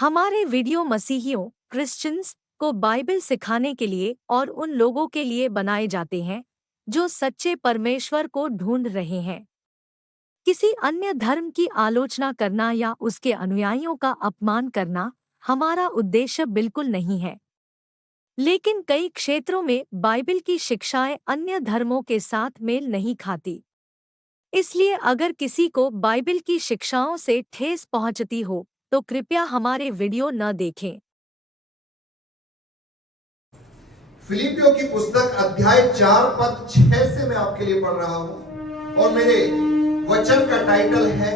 हमारे video मसीहियों Christians को Bible सिखाने के लिए और उन लोगों के लिए बनाए जाते हैं जो सच्चे परमेश्वर को ढूंढ रहे हैं। किसी अन्य धर्म की आलोचना करना या उसके अनुयायियों का अपमान करना हमारा उद्देश्य बिल्कुल नहीं है। लेकिन कई क्षेत्रों में बाइबल की शिक्षाएं अन्य धर्मों के साथ मेल नहीं खाती। इसलिए अगर किसी को बाइबल की शिक्षाओं से ठेस पहुंचती हो तो कृपया हमारे वीडियो न देखें। फिलिपियों की पुस्तक अध्याय 4 पद 6 से मैं आपके लिए पढ़ रहा हूं और मेरे वचन का टाइटल है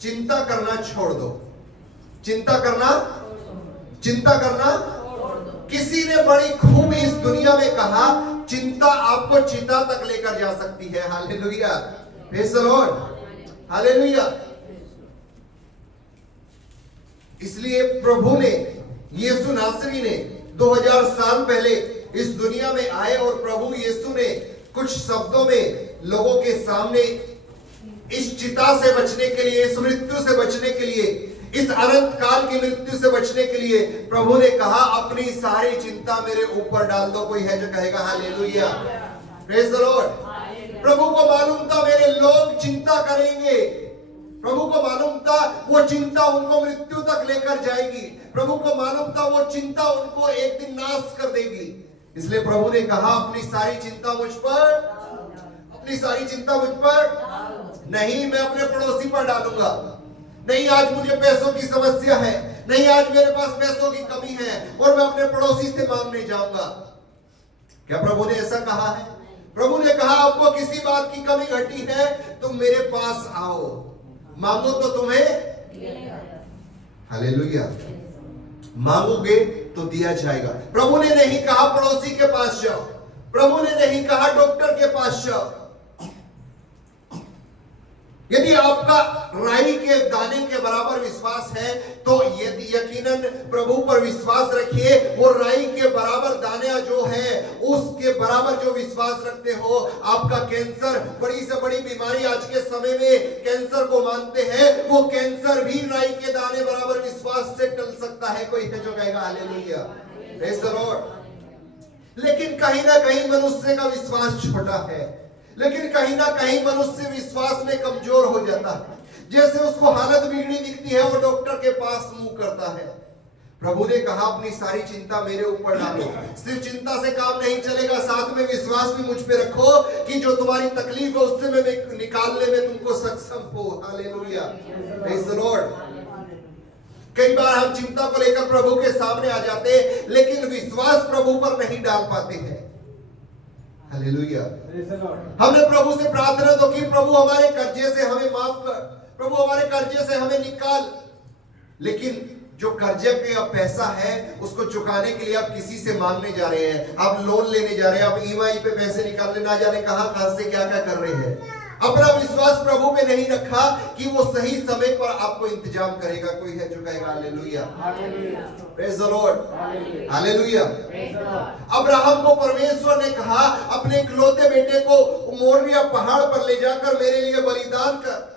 चिंता करना छोड़ दो। चिंता करना किसी ने बड़ी खूब इस दुनिया में कहा, चिंता आपको चिता तक लेकर जा सकती है। Hallelujah, praise the Lord, hallelujah. इसलिए प्रभु ने, यीशु नासरी ने 2000 साल पहले इस दुनिया में आए और प्रभु यीशु ने कुछ शब्दों में लोगों के सामने इस चिता से बचने के लिए, इस मृत्यु से बचने के लिए, इस अनंत काल की मृत्यु से बचने के लिए प्रभु ने कहा, अपनी सारी चिंता मेरे ऊपर डाल दो। कोई है जो कहेगा हालेलुया, प्रेज़ द लॉर्ड। प्रभु को मालूम था मेरे लोग चिंता करेंगे। प्रभु को मालूम था वो चिंता उनको मृत्यु तक लेकर जाएगी। प्रभु को मालूम था वो चिंता उनको एक दिन नाश कर देगी। इसलिए प्रभु ने कहा, अपनी सारी चिंता मुझ पर, अपनी सारी चिंता मुझ पर नहीं, मैं अपने पड़ोसी पर डालूंगा। नहीं, आज मुझे पैसों की समस्या है, नहीं आज मेरे पास पैसों की कमी है और मैं अपने पड़ोसी से मांगने जाऊंगा। क्या प्रभु ने ऐसा कहा है? प्रभु ने कहा, आपको किसी बात की कमी घटी है, तुम मेरे पास आओ, मांगो तो तुम्हें, हालेलुया, मांगोगे तो दिया जाएगा। प्रभु ने नहीं कहा पड़ोसी के पास जाओ, प्रभु ने नहीं कहा डॉक्टर के पास जाओ। यदि आपका राई के दाने के बराबर विश्वास है तो यदि यकीनन प्रभु पर विश्वास रखिए। वो राई के बराबर दाना जो है उसके बराबर जो विश्वास रखते हो, आपका कैंसर, बड़ी से बड़ी बीमारी आज के समय में कैंसर को मानते हैं, वो कैंसर भी राई के दाने बराबर विश्वास से टल सकता है। कोई है जो कहेगा हालेलुया, प्रेज़ द लॉर्ड। लेकिन कहीं ना कहीं मनुष्य का विश्वास छोटा है, लेकिन कहीं ना कहीं मनुष्य विश्वास में कमजोर हो जाता है। जैसे उसको हालत बिगड़ी दिखती है, वो डॉक्टर के पास मुंह करता है। प्रभु ने कहा, अपनी सारी चिंता मेरे ऊपर डालो। सिर्फ चिंता से काम नहीं चलेगा, साथ में विश्वास भी मुझ पे रखो कि जो तुम्हारी तकलीफ है उससे मैं निकालने में तुमको सक्षम हो। Hallelujah, praise the Lord. कई बार हम चिंता को लेकर प्रभु के सामने आ जाते हैं, लेकिन विश्वास प्रभु पर नहीं डाल पाते हैं। हालेलुया। हमने प्रभु से प्रार्थना तो की, प्रभु हमारे कर्जे से हमें माफ कर, प्रभु हमारे कर्जे से हमें निकाल। लेकिन जो कर्जे का पैसा है उसको चुकाने के लिए आप किसी से मांगने जा रहे हैं, आप लोन लेने जा रहे हैं, आप ईएमआई पे पैसे निकालने ना जाने कहां से क्या क्या कर रहे हैं। अपना विश्वास प्रभु पे नहीं रखा कि वो सही समय पर आपको इंतजाम करेगा। कोई है जो कहेगा hallelujah, praise the Lord, hallelujah. Abraham को परमेश्वर ने कहा, अपने इकलौते बेटे को मोरिया पहाड़ पर ले जाकर मेरे लिए बलिदान कर।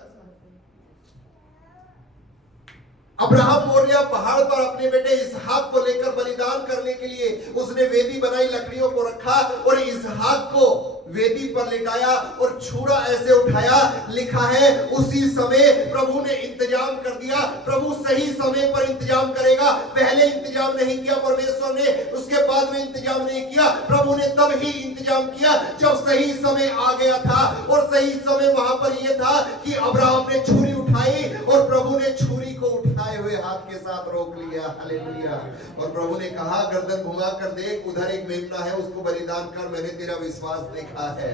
अब्राहम मोरिया पहाड़ पर अपने बेटे इसहाक को लेकर बलिदान करने के लिए उसने वेदी बनाई, लकड़ियों को रखा और इसहाक को वेदी पर लिटाया और छुरा ऐसे उठाया। लिखा है उसी समय प्रभु ने इंतजाम कर दिया। प्रभु सही समय पर इंतजाम करेगा। पहले इंतजाम नहीं किया परमेश्वर ने, उसके बाद में इंतजाम नहीं किया। प्रभु ने तब ही इंतजाम किया जब सही समय आ गया था। और सही समय वहां पर यह था कि अब्राहम ने छुरी उठाई और प्रभु ने छुरी को उठाए हुए हाथ के साथ रोक लिया। हालेलुया। और प्रभु ने कहा, गर्दन घुमा कर देख, उधर एक मेमना है, उसको बलिदान कर, मैंने तेरा विश्वास देखा है।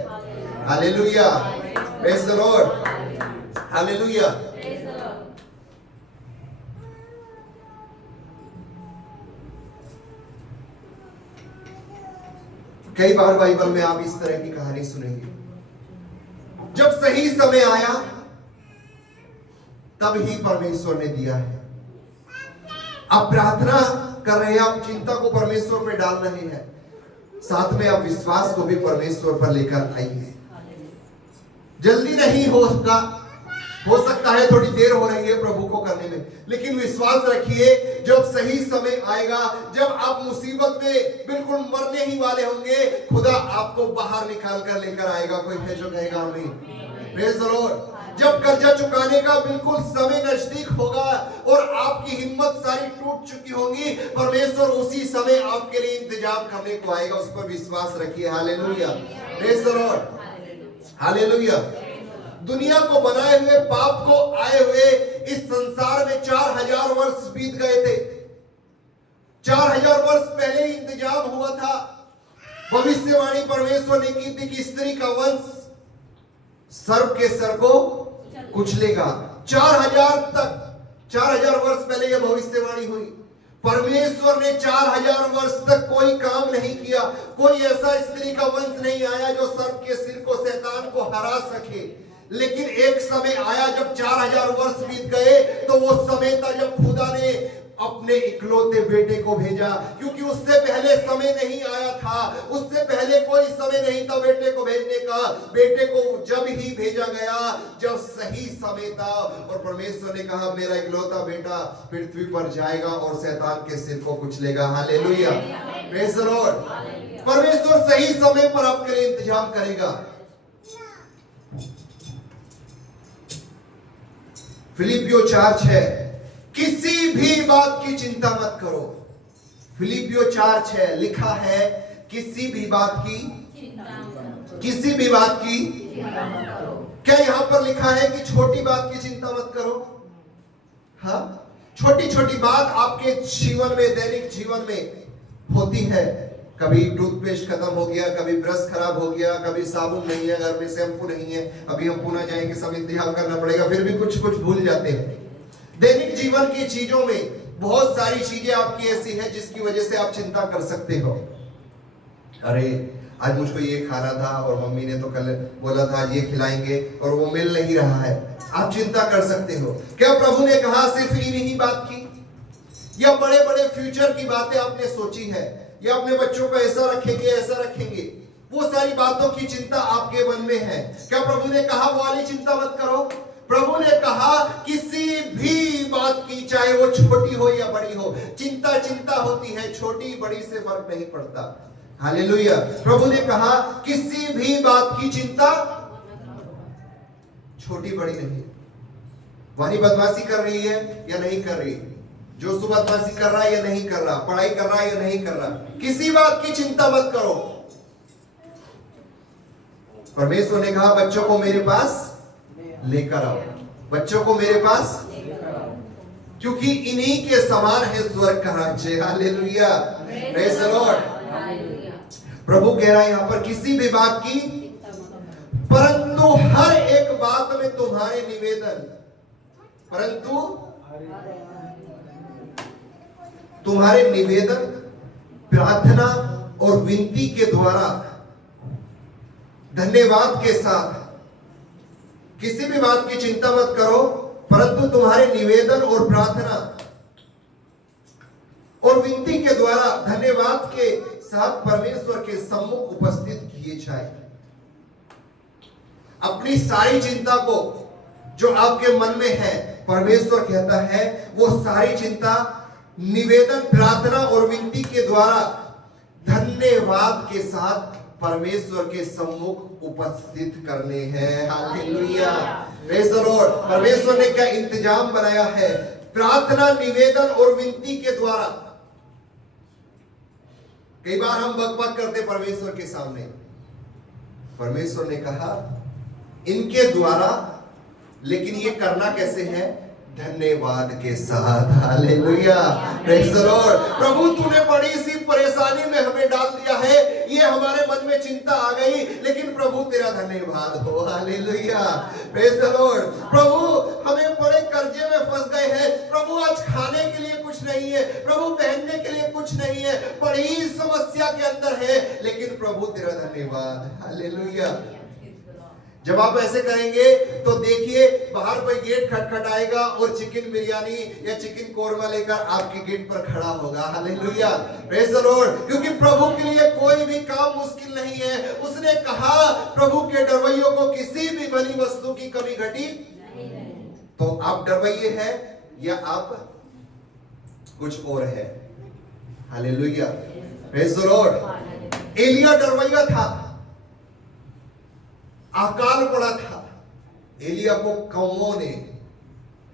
Hallelujah, praise the Lord, hallelujah. कई बार बाइबल में आप इस तरह की कहानी सुनेंगे, जब सही समय आया तब ही परमेश्वर ने दिया है। आप प्रार्थना कर रहे हैं, आप चिंता को परमेश्वर में डाल रहे हैं, साथ में आप विश्वास को भी परमेश्वर पर लेकर आइए। जल्दी नहीं होगा, हो सकता है थोड़ी देर हो रही है प्रभु को करने में, लेकिन विश्वास रखिए जब सही समय आएगा, जब आप मुसीबत में बिल्कुल मरने ही वाले होंगे, खुदा आपको बाहर निकाल कर लेकर आएगा। कोई है जो कहेगा आमीन? Praise the Lord. जब कर्जा चुकाने का बिल्कुल समय नजदीक होगा और आपकी हिम्मत सारी टूट चुकी होगी, परमेश्वर उसी समय आपके लिए इंतजाम करने को आएगा। उस पर विश्वास रखिए। Hallelujah, praise the Lord, hallelujah. दुनिया को बनाए हुए, पाप को आए हुए इस संसार में 4000 वर्ष बीत गए थे। 4000 वर्ष पहले ही इंतजाम हुआ था। भविष्यवाणी परमेश्वर ने की थी कि स्त्री का वंश सर्प के सर को कुचलेगा। 4000 वर्ष पहले यह भविष्यवाणी हुई। परमेश्वर ने 4000 वर्ष तक कोई काम नहीं किया। कोई ऐसा स्त्री का वंश नहीं आया जो सर्प के सिर को, शैतान को हरा सके। लेकिन एक समय आया जब 4000 वर्ष बीत गए, तो वो समय था जब खुदा ने अपने इकलौते बेटे को भेजा, क्योंकि उससे पहले समय नहीं आया था। उससे पहले कोई समय नहीं था बेटे को भेजने का। बेटे को जब ही भेजा गया जब सही समय था, और परमेश्वर ने कहा मेरा इकलौता बेटा पृथ्वी पर जाएगा और शैतान के सिर को कुचलेगा। Hallelujah, praise the Lord. परमेश्वर सही समय पर आपके लिए इंतजाम करेगा। फिलिपियो 4:6, किसी भी बात की चिंता मत करो। फिलिपियो 4:6 लिखा है, किसी भी बात की क्या यहां पर लिखा है कि छोटी बात की चिंता मत करो? हाँ, छोटी छोटी बात आपके जीवन में, दैनिक जीवन में होती है। कभी टूथपेस्ट खत्म हो गया, कभी ब्रश खराब हो गया, कभी साबुन नहीं है घर में, शैम्पू नहीं है, अभी हम पुणे जाएंगे, सब इंतजाम करना पड़ेगा, फिर भी कुछ कुछ भूल जाते हैं। दैनिक जीवन की चीजों में बहुत सारी चीजें आपकी ऐसी हैं जिसकी वजह से आप चिंता कर सकते हो। अरे आज मुझको ये खाना था और मम्मी ने तो कल बोला था आज ये खिलाएंगे और वो मिल नहीं रहा है। आप चिंता कर सकते हो। क्या प्रभु ने कहा सिर्फ इन्हीं ही बात की, या बड़े बड़े फ्यूचर की बातें आपने सोची है, या अपने बच्चों को ऐसा रखेंगे ऐसा रखेंगे, वो सारी बातों की चिंता आपके मन में है? क्या प्रभु ने कहा वो वाली चिंता मत करो? प्रभु ने कहा किसी भी बात की, चाहे वो छोटी हो या बड़ी हो, चिंता चिंता होती है, छोटी बड़ी से फर्क नहीं पड़ता। हालेलुया। प्रभु ने कहा किसी भी बात की चिंता छोटी बड़ी नहीं। वानी बदमाशी कर रही है या नहीं कर रही, जो सुबह बदमाशी कर रहा है या नहीं कर रहा, पढ़ाई कर रहा है या नहीं कर रहा, किसी बात की चिंता मत करो। परमेश्वर ने कहा बच्चों को मेरे पास लेकर आओ, बच्चों को मेरे पास, क्योंकि इन्हीं के समान है स्वर्ग का राज्य। Hallelujah, praise the Lord. प्रभु कह रहा है यहां पर किसी भी बात की, परंतु हर एक बात में तुम्हारे निवेदन, परंतु तुम्हारे निवेदन, प्रार्थना और विनती के द्वारा धन्यवाद के साथ, किसी भी बात की चिंता मत करो, परंतु तुम्हारे निवेदन और प्रार्थना और विनती के द्वारा धन्यवाद के साथ परमेश्वर के सम्मुख उपस्थित किए जाए। अपनी सारी चिंता को जो आपके मन में है, परमेश्वर कहता है वो सारी चिंता निवेदन, प्रार्थना और विनती के द्वारा धन्यवाद के साथ परमेश्वर के सम्मुख उपस्थित करने हैं। Hallelujah, praise the Lord. परमेश्वर ने क्या इंतजाम बनाया है? प्रार्थना, निवेदन और विनती के द्वारा। कई बार हम बकबक करते परमेश्वर के सामने, परमेश्वर ने कहा इनके द्वारा, लेकिन ये करना कैसे है? धन्यवाद के साथ। Hallelujah, praise the Lord. प्रभु तूने बड़ी सी परेशानी में हमें डाल दिया है, ये हमारे मन में चिंता आ गई, लेकिन प्रभु तेरा धन्यवाद हो। Hallelujah, praise the Lord. प्रभु हमें बड़े कर्जे में फंस गए हैं, प्रभु आज खाने के लिए कुछ नहीं है, प्रभु पहनने के लिए कुछ नहीं है, बड़ी समस्या के अंदर है, लेकिन प्रभु तेरा धन्यवाद। हालेलुया। जब आप ऐसे करेंगे तो देखिए बाहर कोई गेट खटखटाएगा और चिकन बिरयानी या चिकन कोरमा लेकर आपके गेट पर खड़ा होगा। Hallelujah, praise the Lord. क्योंकि प्रभु के लिए कोई भी काम मुश्किल नहीं है। उसने कहा प्रभु के डरवैयों को किसी भी भली वस्तु की कमी घटी तो आप डरवैये हैं या आप कुछ और है? Hallelujah, praise the Lord. एलिया डरवैया था, अकाल पड़ा था। एलिया को कौवों ने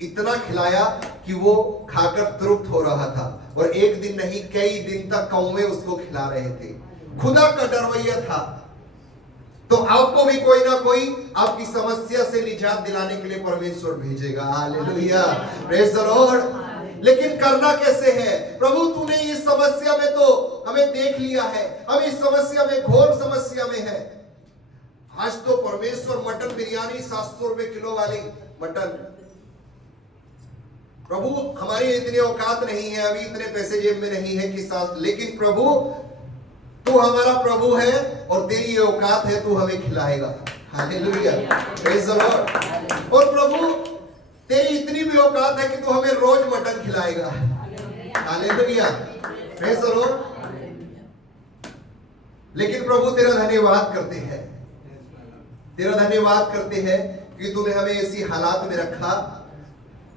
इतना खिलाया कि वो खाकर तृप्त हो रहा था, और एक दिन नहीं कई दिन तक कौवे उसको खिला रहे थे। खुदा का डरवैया था। तो आपको भी कोई ना कोई आपकी समस्या से निजात दिलाने के लिए परमेश्वर भेजेगा। Hallelujah, praise the Lord. लेकिन करना कैसे है? प्रभु तूने इस समस्या में तो हमें देख लिया है, हम इस समस्या में, घोर समस्या में है। आज तो परमेश्वर मटन बिरयानी 700 रुपए किलो वाली मटन, प्रभु हमारी इतनी औकात नहीं है, अभी इतने पैसे जेब में नहीं है कि लेकिन प्रभु तू हमारा प्रभु है और तेरी ये औकात है, तू हमें खिलाएगा। Hallelujah, praise the Lord. और प्रभु तेरी इतनी भी औकात है कि तू हमें रोज मटन खिलाएगा। Hallelujah, praise the Lord. लेकिन प्रभु तेरा धन्यवाद करते हैं, तेरा धन्यवाद करते हैं कि तूने हमें ऐसी हालात में रखा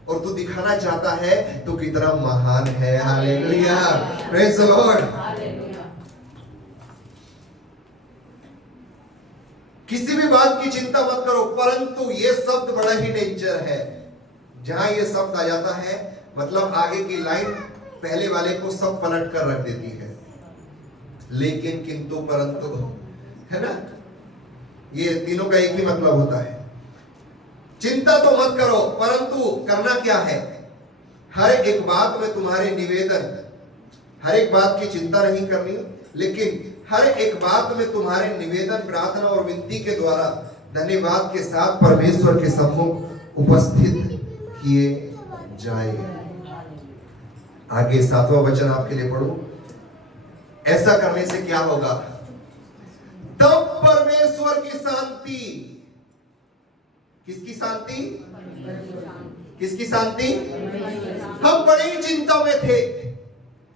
और तू दिखाना चाहता है तू कितना महान है। Hallelujah, praise the Lord. किसी भी बात की चिंता मत करो, परंतु ये शब्द बड़ा ही डेंजर है। जहां ये शब्द आ जाता है मतलब आगे की लाइन पहले वाले को सब पलट कर रख देती है। लेकिन, किंतु, परंतु, है ना, ये तीनों का एक ही मतलब होता है। चिंता तो मत करो, परंतु करना क्या है? हर एक बात में तुम्हारे निवेदन, हर एक बात की चिंता नहीं करनी, लेकिन हर एक बात में तुम्हारे निवेदन, प्रार्थना और विनती के द्वारा धन्यवाद के साथ परमेश्वर के सम्मुख उपस्थित किए जाए। आगे 7वां वचन आपके लिए पढ़ो। ऐसा करने से क्या होगा? तब परमेश्वर की शांति, किसकी शांति? किसकी शांति? हम बड़ी चिंता में थे,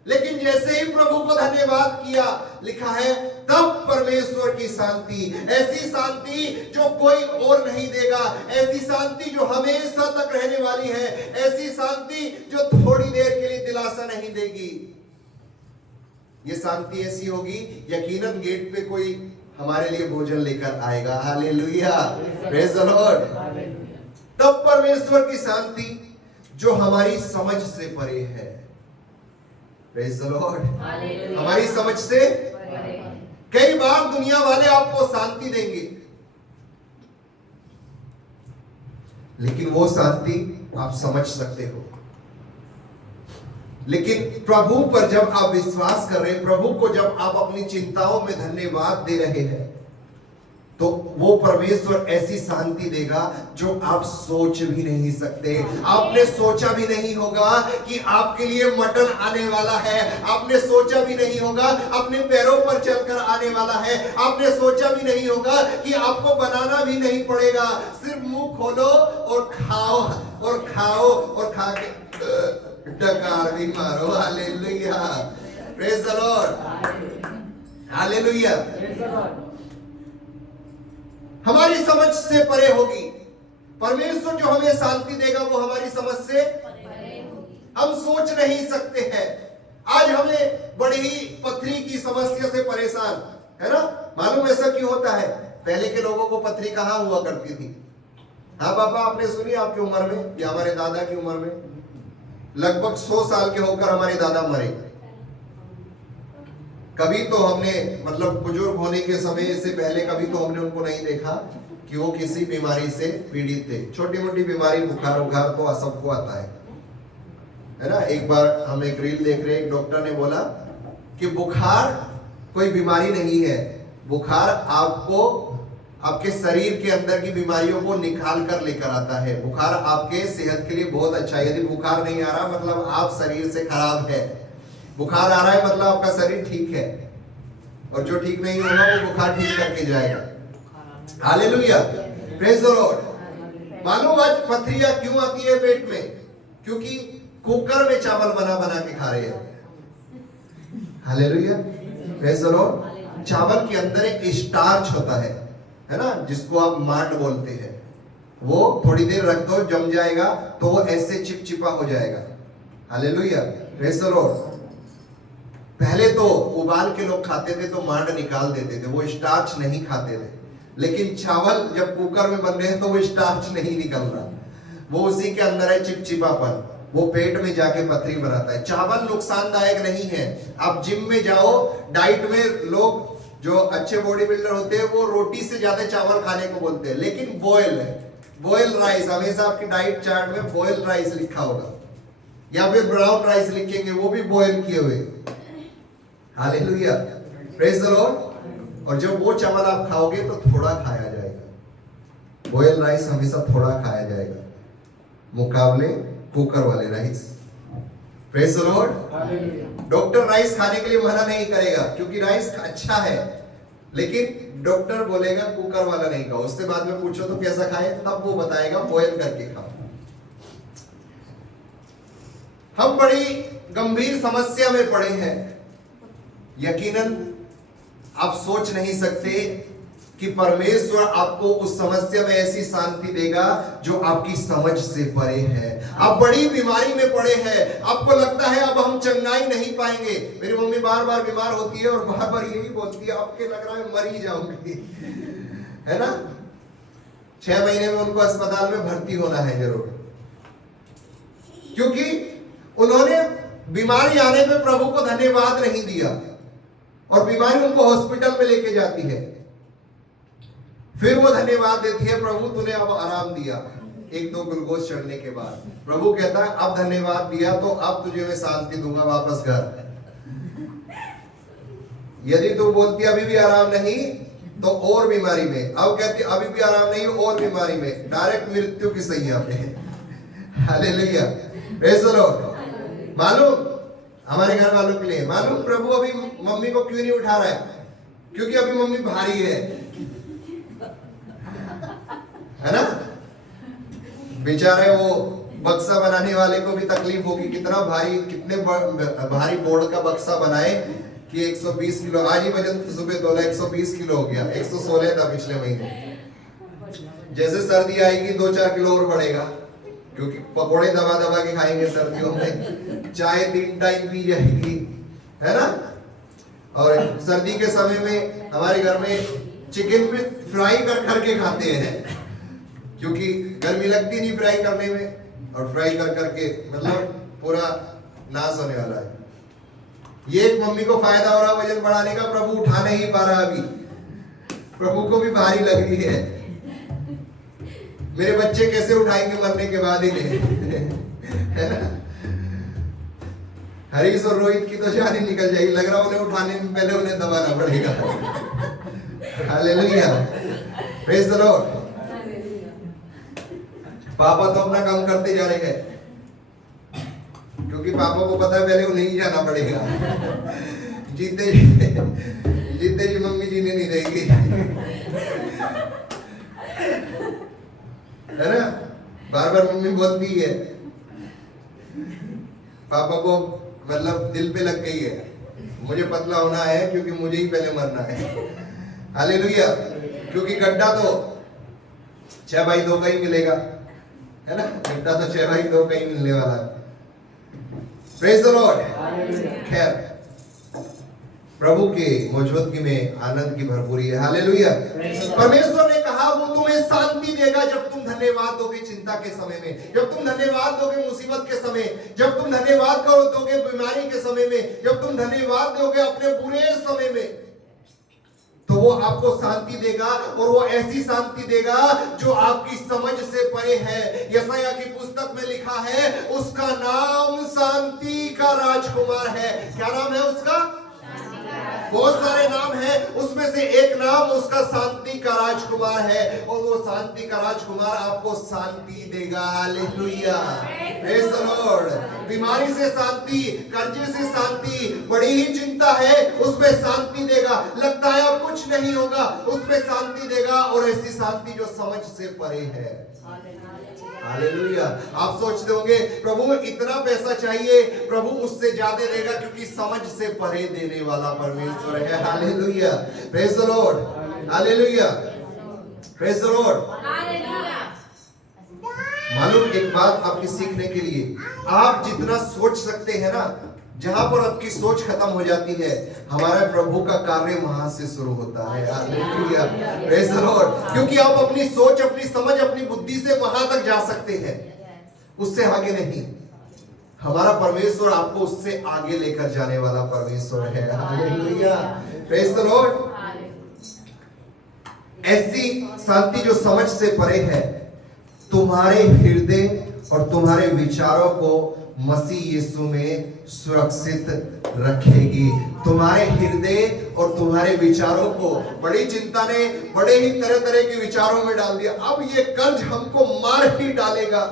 लेकिन जैसे ही प्रभु को धन्यवाद किया, लिखा है तब परमेश्वर की शांति, ऐसी शांति जो कोई और नहीं देगा, ऐसी शांति जो हमेशा तक रहने वाली है, ऐसी शांति जो थोड़ी देर के लिए दिलासा नहीं देगी। ये शांति ऐसी होगी, यकीनन गेट पे कोई हमारे लिए भोजन लेकर आएगा। Hallelujah, praise the Lord. तब परमेश्वर की शांति जो हमारी समझ से परे है, प्रेज द लॉर्ड, हमारी समझ से। कई बार दुनिया वाले आपको शांति देंगे, लेकिन वो शांति आप समझ सकते हो। लेकिन प्रभु पर जब आप विश्वास कर रहे हैं, प्रभु को जब आप अपनी चिंताओं में धन्यवाद दे रहे हैं, तो वो परमेश्वर ऐसी शांति देगा जो आप सोच भी नहीं सकते। आपने सोचा भी नहीं होगा कि आपके लिए मटन आने वाला है, आपने सोचा भी नहीं होगा अपने पैरों पर चलकर आने वाला है, आपने सोचा भी नहीं होगा कि आपको बनाना भी नहीं पड़ेगा, सिर्फ मुंह खोलो और खाओ और खाओ और खा के डकार भी मारो। Hallelujah, praise the Lord, hallelujah. हमारी समझ से परे होगी। परमेश्वर जो हमें शांति देगा वो हमारी समझ से हम सोच नहीं सकते हैं। आज हमें बड़ी ही पथरी की समस्या से परेशान है ना। मालूम ऐसा क्यों होता है? पहले के लोगों को पथरी कहाँ हुआ करती थी? हाँ पापा, आपने सुनी आपकी उम्र में या हमारे दादा की उम्र में लगभग 100 साल के होकर हमारे दादा मरे। कभी तो हमने मतलब बुजुर्ग होने के समय से पहले कभी तो हमने उनको नहीं देखा कि वो किसी बीमारी से पीड़ित थे। छोटी मोटी बीमारी, बुखार उखार तो सबको आता है ना। एक बार हम एक रील देख रहे, एक डॉक्टर ने बोला कि बुखार कोई बीमारी नहीं है, बुखार आपको आपके शरीर के अंदर की बीमारियों को निकाल कर लेकर आता है। बुखार आपके सेहत के लिए बहुत अच्छा है। यदि बुखार नहीं आ रहा मतलब आप शरीर से खराब है, बुखार आ रहा है मतलब आपका शरीर ठीक है, और जो ठीक नहीं होगा वो बुखार ठीक करके जाएगा। Hallelujah, praise the Lord. मालूम आज पथरियां क्यों आती है पेट में? क्योंकि कुकर में चावल बना बना के खा रहे हैं। Hallelujah, praise the Lord. चावल के अंदर एक स्टार्च होता है ना, जिसको आप मांड बोलते हैं। वो थोड़ी देर रख दो, जम जाएगा तो वो ऐसे चिपचिपा हो जाएगा। Hallelujah, praise the Lord. पहले तो उबाल के लोग खाते थे तो मांड निकाल देते थे, वो स्टार्च नहीं खाते थे। लेकिन चावल जब कुकर में बन रहे हैं तो वो स्टार्च नहीं निकल रहा, वो उसी के अंदर है चिपचिपापन, वो पेट में जाके पथरी बनाता है। चावल नुकसानदायक नहीं है। आप जिम में जाओ, डाइट में लोग जो अच्छे बॉडी बिल्डर होते हैं वो रोटी से ज्यादा चावल खाने को बोलते हैं, लेकिन बॉयल राइस, हमेशा आपकी डाइट चार्ट में बॉयल राइस लिखा होगा, या फिर ब्राउन राइस लिखेंगे, वो भी बॉयल किए हुए। Hallelujah, praise the Lord. और जब वो चावल आप खाओगे तो थोड़ा खाया जाएगा, बॉयल राइस हमेशा थोड़ा खाया जाएगा मुकाबले कुकर वाले rice. Praise the Lord. Doctor rice खाने के लिए मना नहीं करेगा क्योंकि राइस अच्छा है, लेकिन डॉक्टर बोलेगा कुकर वाला नहीं खाओ। उससे बाद में पूछो तो कैसा खाए, तब वो बताएगा बॉयल करके खाओ। हम बड़ी गंभीर समस्या में पड़े हैं। यकीनन आप सोच नहीं सकते कि परमेश्वर आपको उस समस्या में ऐसी शांति देगा जो आपकी समझ से परे है। आप बड़ी बीमारी में पड़े हैं, आपको लगता है अब हम चंगाई नहीं पाएंगे। मेरी मम्मी बार बार बीमार होती है और बार बार यही बोलती है, आपके लग रहा है मर ही जाऊंगी, है ना। 6 महीने में उनको अस्पताल में भर्ती होना है जरूर, क्योंकि उन्होंने बीमारी आने पे प्रभु को धन्यवाद नहीं दिया और बीमारी उनको हॉस्पिटल में लेके जाती है। फिर वो धन्यवाद देती है, प्रभु तूने अब आराम दिया 1-2 ग्लूकोज चढ़ने के बाद। प्रभु कहता है अब धन्यवाद दिया तो अब तुझे मैं शांति दूंगा, वापस घर। यदि तू बोलती अभी भी आराम नहीं तो और बीमारी में, अब कहती अभी भी आराम नहीं और बीमारी में, डायरेक्ट मृत्यु की सैया पे। Hallelujah, praise the Lord. मालूम हमारे घर वालों के लिए मालूम प्रभु अभी मम्मी को क्यों नहीं उठा रहा है, क्योंकि अभी मम्मी भारी है ना। बेचारे वो बक्सा बनाने वाले को भी तकलीफ होगी, कितना भारी, कितने भारी बोर्ड का बक्सा बनाए कि 120 किलो। आज ही वजन सुबह तोला 120 किलो हो गया, 116 था पिछले महीने। जैसे सर्दी आएगी 2-4 किलो और बढ़ेगा, क्योंकि पकोड़े दबा दबा के खाएंगे सर्दियों में, चाय 3 टाइम पी जाएगी, है ना। और सर्दी के समय में हमारे घर में चिकन भी फ्राई कर करके खाते हैं, क्योंकि गर्मी लगती नहीं फ्राई करने में, और फ्राई कर करके मतलब पूरा नाश होने वाला है। ये एक मम्मी को फायदा हो रहा वजन बढ़ाने का, प्रभु उठा नहीं पा रहा अभी, प्रभु को भी भारी लग रही है। मेरे बच्चे कैसे उठाएंगे मरने के बाद ही, है ना। हरीश और रोहित की तो शादी निकल जाएगी, लग रहा उन्हें उठाने में पहले उन्हें दबाना पड़ेगा। Hallelujah, praise the Lord. पापा तो अपना काम करते जा रहे हैं, क्योंकि पापा को पता है पहले उन्हें ही जाना पड़ेगा। जीते जी मम्मी जीने नहीं देगी, है ना। बार बार मम्मी बोलती है, पापा को मतलब दिल पे लग गई है, मुझे पतला होना है क्योंकि मुझे ही पहले मरना है। हालेलुया, क्योंकि गड्ढा तो 6/2 का ही मिलेगा, है ना। गड्ढा तो 6/2 का ही मिलने वाला है। Praise the Lord. खैर, प्रभु के मौजूदगी में आनंद की भरपूरी है। हालेलुया। परमेश्वर ने कहा वो तुम्हें शांति देगा जब तुम धन्यवाद दोगे चिंता के समय में, जब तुम धन्यवाद दोगे मुसीबत के समय, जब तुम धन्यवाद दोगे बीमारी के समय में, जब तुम धन्यवाद दोगे अपने बुरे समय में, तो वो आपको शांति देगा। और वो ऐसी शांति देगा जो आपकी समझ से परे है। यशायाह की पुस्तक में लिखा है उसका नाम शांति का राजकुमार है। क्या नाम है उसका? बहुत सारे नाम हैं, उसमें से एक नाम उसका शांति का राजकुमार है। और वो शांति का राजकुमार आपको शांति देगा। Hallelujah, praise the Lord. बीमारी से शांति, कर्जे से शांति, बड़ी ही चिंता है उसमें शांति देगा। लगता है अब कुछ नहीं होगा, उसमें शांति देगा। और ऐसी शांति जो समझ से परे है। हालेलुया। आप सोचते होंगे प्रभु इतना पैसा चाहिए, प्रभु उससे ज्यादा देगा क्योंकि समझ से परे देने वाला परमेश्वर है। Hallelujah, praise the Lord. Hallelujah, praise the Lord. एक बात आपकी सीखने के लिए, आप जितना सोच सकते हैं ना, जहां पर आपकी सोच खत्म हो जाती है, हमारा प्रभु का कार्य वहां से शुरू होता है। Hallelujah, praise the Lord. क्योंकि आप अपनी सोच, अपनी समझ, अपनी बुद्धि से वहां तक जा सकते हैं, उससे आगे नहीं। हमारा परमेश्वर आपको उससे आगे लेकर जाने वाला परमेश्वर है। Hallelujah, praise the Lord. ऐसी शांति जो समझ से परे है, तुम्हारे हृदय और तुम्हारे विचारों को मसीह यीशु में सुरक्षित रखेगी। तुम्हारे हृदय और तुम्हारे विचारों को, बड़ी चिंता ने बड़े ही तरह तरह के विचारों में डाल दिया, अब ये कर्ज हमको मार ही डालेगा।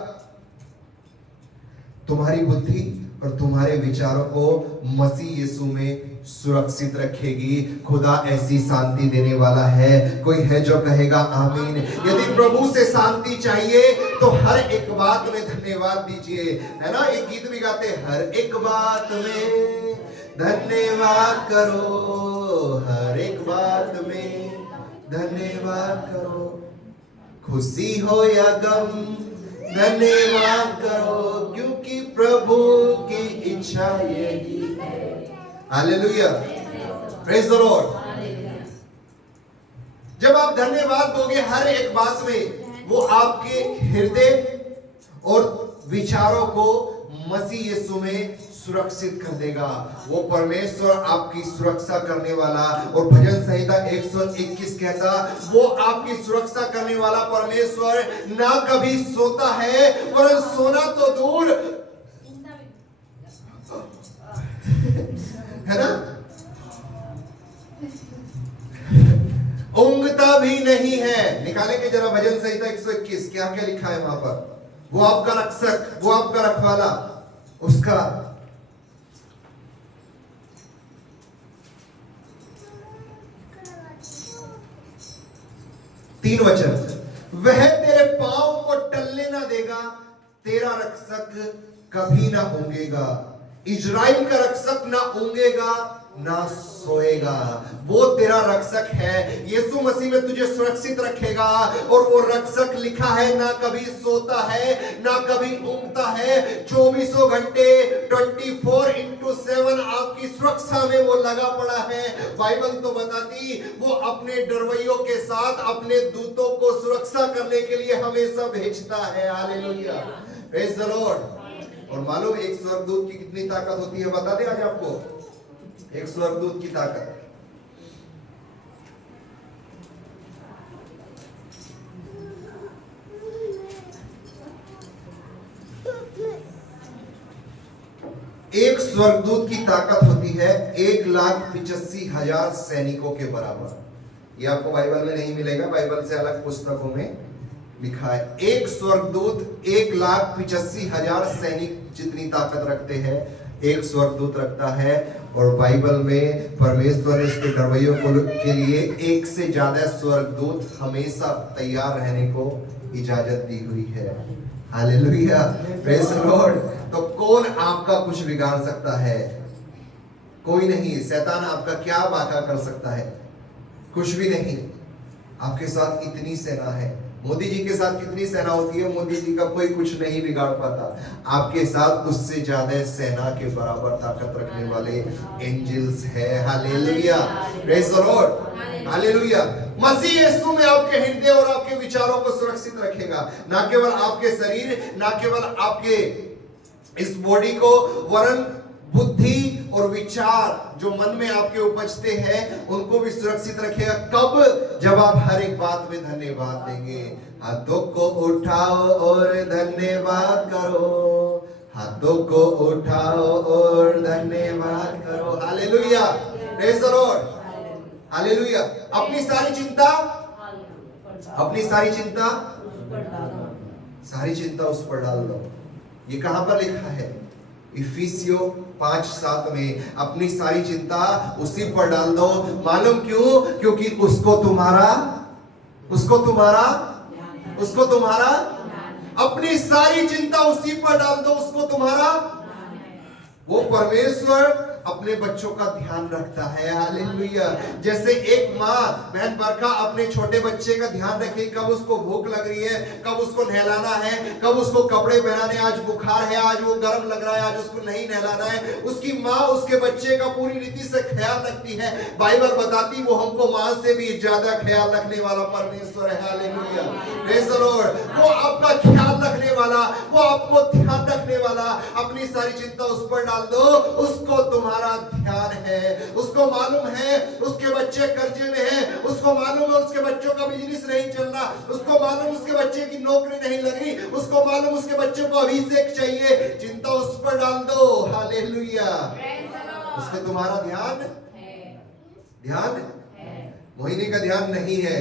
तुम्हारी बुद्धि और तुम्हारे विचारों को मसीह यीशु में सुरक्षित रखेगी। खुदा ऐसी शांति देने वाला है। कोई है जो कहेगा आमीन? यदि प्रभु से शांति चाहिए तो हर एक बात में धन्यवाद दीजिए, है ना? एक गीत भी गाते, हर एक बात में धन्यवाद करो, हर एक बात में धन्यवाद करो, खुशी हो या गम धन्यवाद करो, क्योंकि प्रभु की इच्छा यही है। Hallelujah, praise the Lord. जब आप धन्यवाद दोगे हर एक बात में, वो आपके हृदय और विचारों को मसीह यीशु में सुरक्षित कर देगा। वो परमेश्वर आपकी सुरक्षा करने वाला, और भजन संहिता 121 कहता, वो आपकी सुरक्षा करने वाला परमेश्वर ना कभी सोता है, और सोना तो दूर, है ना, ऊँघता भी नहीं है। निकालेंगे जरा भजन संहिता 121, क्या क्या लिखा है वहां पर? वो आपका रक्षक, वो आपका रखवाला, उसका 3 वचन, वह तेरे पांव को टलने ना देगा, तेरा रक्षक कभी ना ऊँघेगा। इजराइल का रक्षक ना ऊँघेगा ना सोएगा। वो तेरा रक्षक है। यीशु मसीह में तुझे सुरक्षित रखेगा, और वो रक्षक लिखा है ना कभी सोता है ना कभी ऊँघता है। 24 घंटे 24x7 आपकी सुरक्षा में वो लगा पड़ा है। बाइबल तो बताती, वो अपने डरवैयों के साथ अपने दूतों को सुरक्षा करने के लिए हमेशा भेजता है। Hallelujah, praise the Lord. और मालूम एक स्वर्गदूत की कितनी ताकत होती है? बता दें आज आपको एक स्वर्गदूत की ताकत। एक स्वर्गदूत की ताकत होती है 1,85,000 सैनिकों के बराबर। ये आपको बाइबल में नहीं मिलेगा, बाइबल से अलग पुस्तकों में लिखा है। एक स्वर्गदूत 1,85,000 सैनिक जितनी ताकत रखते हैं, एक स्वर्गदूत रखता है। और बाइबल में परमेश्वर ने उसके डरवैयों के लिए 1 से ज्यादा स्वर्गदूत हमेशा तैयार रहने को इजाजत दी हुई है। Hallelujah, praise the Lord. तो कौन आपका कुछ बिगाड़ सकता है? कोई नहीं। शैतान आपका क्या बाका कर सकता है? कुछ भी नहीं। आपके साथ इतनी सेना है। मोदी जी के साथ कितनी सेना होती है? मोदी जी का कोई कुछ नहीं बिगाड़ पाता। आपके साथ उससे ज्यादा सेना के बराबर ताकत रखने वाले एंजल्स है। Hallelujah, praise the Lord, hallelujah. मसीह यीशु में आपके हृदय और आपके विचारों को सुरक्षित रखेगा। ना केवल आपके शरीर, ना केवल आपके इस बॉडी को, वरन बुद्धि और विचार जो मन में आपके उपजते हैं उनको भी सुरक्षित रखेगा। कब? जब आप हर एक बात में धन्यवाद देंगे। हाथों को उठाओ और धन्यवाद करो, हाथों को उठाओ और धन्यवाद करो। Hallelujah, praise the Lord, hallelujah. अपनी सारी चिंता उस पर डाल दो। ये कहां पर लिखा है? इफिसियों 5:7 में। अपनी सारी चिंता उसी पर डाल दो। मालूम क्यों? क्योंकि उसको तुम्हारा अपनी सारी चिंता उसी पर डाल दो, उसको तुम्हारा। वो परमेश्वर अपने बच्चों का ध्यान रखता है। हालेलुया। जैसे एक माँ बहन बरखा अपने छोटे बच्चे का ध्यान रखे, कब उसको भूख लग रही है, कब उसको नहलाना है, कब उसको कपड़े पहनाने, आज बुखार है, आज वो गर्म लग रहा है, आज उसको नहीं नहलाना है, उसकी माँ उसके बच्चे का पूरी रीति से ख्याल रखती है। बाइबल बताती वो हमको माँ से भी ज्यादा ख्याल रखने वाला परमेश्वर है। हालेलुया। Praise the Lord. वो आपका ख्याल रखने वाला, वो आपको ध्यान रखने वाला। अपनी सारी चिंता उस पर डाल दो, उसको तुम्हारा ध्यान है। उसको मालूम है उसके बच्चे कर्जे में हैं, उसको मालूम है उसके बच्चों का बिजनेस नहीं चल रहा, उसको मालूम उसके बच्चे की नौकरी नहीं लग रही, उसको मालूम उसके बच्चे को अभिषेक चाहिए। चिंता उस पर डाल दो। हालेलुया। उसको तुम्हारा ध्यान मोहिनी का ध्यान नहीं है।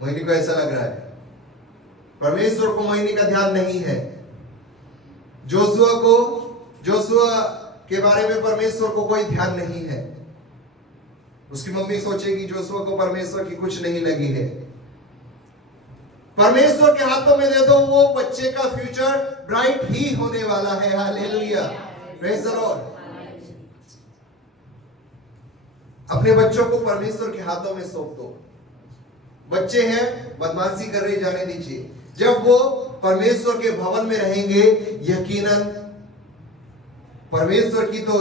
मोहिनी को ऐसा लग रहा है परमेश्वर को मोहिनी का ध्यान नहीं है। जोशुआ के बारे में परमेश्वर को कोई ध्यान नहीं है। उसकी मम्मी सोचेगी जोशुआ को परमेश्वर की कुछ नहीं लगी है। परमेश्वर के हाथों में दे दो, वो बच्चे का फ्यूचर ब्राइट ही होने वाला है। हालेलुया। Praise the Lord. अपने बच्चों को परमेश्वर के हाथों में सौंप दो। बच्चे हैं, बदमाशी कर रहे, जाने दीजिए। जब वो परमेश्वर के भवन में रहेंगे, यकीनन परमेश्वर की तो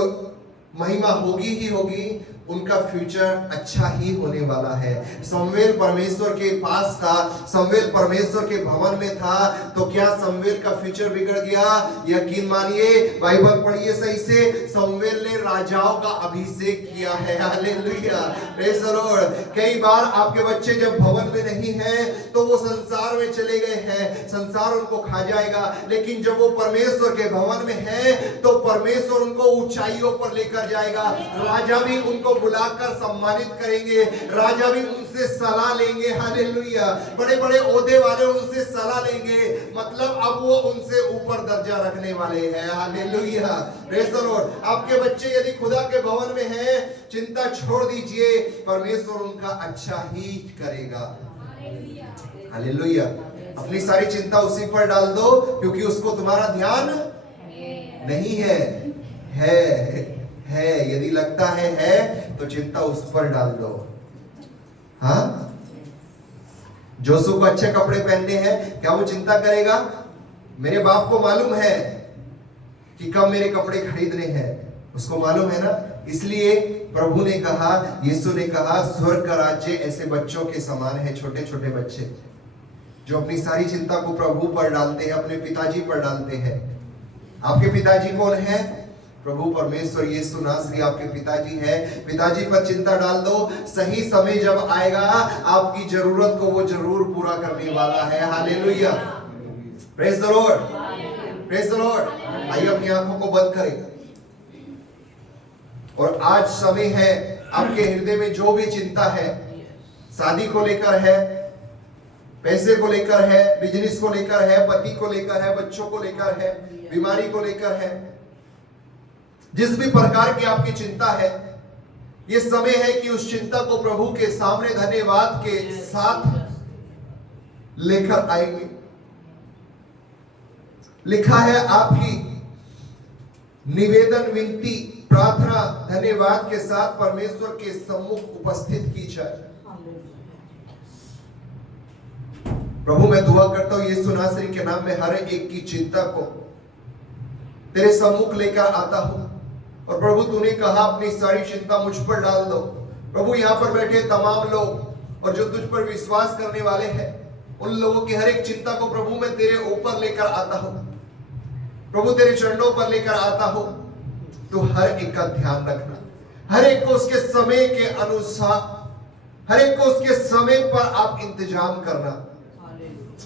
महिमा होगी ही होगी, उनका फ्यूचर अच्छा ही होने वाला है। शमूएल परमेश्वर के पास था, शमूएल परमेश्वर के भवन में था, तो क्या शमूएल का फ्यूचर बिगड़ गया? यकीन मानिए, बाइबल पढ़िए सही से, शमूएल ने राजाओं का अभिषेक किया है। हालेलुया। Praise the Lord. कई बार आपके बच्चे जब भवन में नहीं हैं तो वो संसार में चले गए हैं, संसार उनको खा जाएगा, लेकिन जब वो परमेश्वर के भवन में है तो परमेश्वर उनको ऊंचाइयों पर लेकर जाएगा। राजा भी उनको बुलाकर सम्मानित करेंगे, राजा भी उनसे सलाह लेंगे। हालेलुया। बड़े बड़े ओहदे वाले उनसे सलाह लेंगे, मतलब अब वो उनसे ऊपर दर्जा रखने वाले हैं। हालेलुया। Praise the Lord. आपके बच्चे यदि खुदा के भवन में हैं, चिंता छोड़ दीजिए, परमेश्वर उनका अच्छा ही करेगा। हालेलुया। अपनी सारी चिंता उसी पर डाल दो, क्योंकि उसको तुम्हारा ध्यान नहीं है। यदि लगता है तो चिंता उस पर डाल दो। हाँ, जोशुआ को अच्छे कपड़े पहनने हैं, क्या वो चिंता करेगा? मेरे बाप को मालूम है कि कब मेरे कपड़े खरीदने हैं, उसको मालूम है ना। इसलिए प्रभु ने कहा, यीशु ने कहा, स्वर्ग का राज्य ऐसे बच्चों के समान है। छोटे छोटे बच्चे जो अपनी सारी चिंता को प्रभु पर डालते हैं, अपने पिताजी पर डालते हैं। आपके पिताजी कौन है? प्रभु परमेश्वर यीशु नासरी आपके पिताजी है। पिताजी पर चिंता डाल दो, सही समय जब आएगा आपकी जरूरत को वो जरूर पूरा करने वाला है। Hallelujah. Praise the Lord. Praise the Lord. आइए अपनी आंखों को बंद करें। और आज समय है, आपके हृदय में जो भी चिंता है, शादी को लेकर है, पैसे को लेकर है, बिजनेस को लेकर है, पति को लेकर है, बच्चों को लेकर है, बीमारी को लेकर है, जिस भी प्रकार की आपकी चिंता है, यह समय है कि उस चिंता को प्रभु के सामने धन्यवाद के साथ लेकर आएंगे। लिखा है, आपकी निवेदन, विनती, प्रार्थना धन्यवाद के साथ परमेश्वर के सम्मुख उपस्थित की जाए। प्रभु मैं दुआ करता हूं यीशु नासरी के नाम में हर एक की चिंता को तेरे सम्मुख लेकर आता हूं। और प्रभु तूने कहा अपनी सारी चिंता मुझ पर डाल दो। प्रभु यहाँ पर बैठे तमाम लोग और जो तुझ पर विश्वास करने वाले हैं, उन लोगों की हर एक चिंता को प्रभु मैं तेरे ऊपर लेकर आता हूं। प्रभु तेरे चरणों पर लेकर आता हूं। तू हर एक का ध्यान रखना, हर एक को उसके समय के अनुसार, हर एक को उसके समय पर आप इंतजाम करना।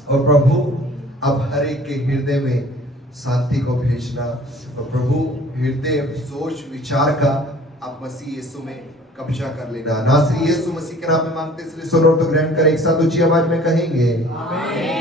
और प्रभु अब हर एक के हृदय में शांति को भेजना। और प्रभु हृदय सोच विचार का आप मसीह यीशु में कब्जा कर लेना। नासरी यीशु मसीह के नाम में मांगते इसलिए सुनो तो ग्रहण कर, एक साथ ऊंची आवाज में कहेंगे आमीन।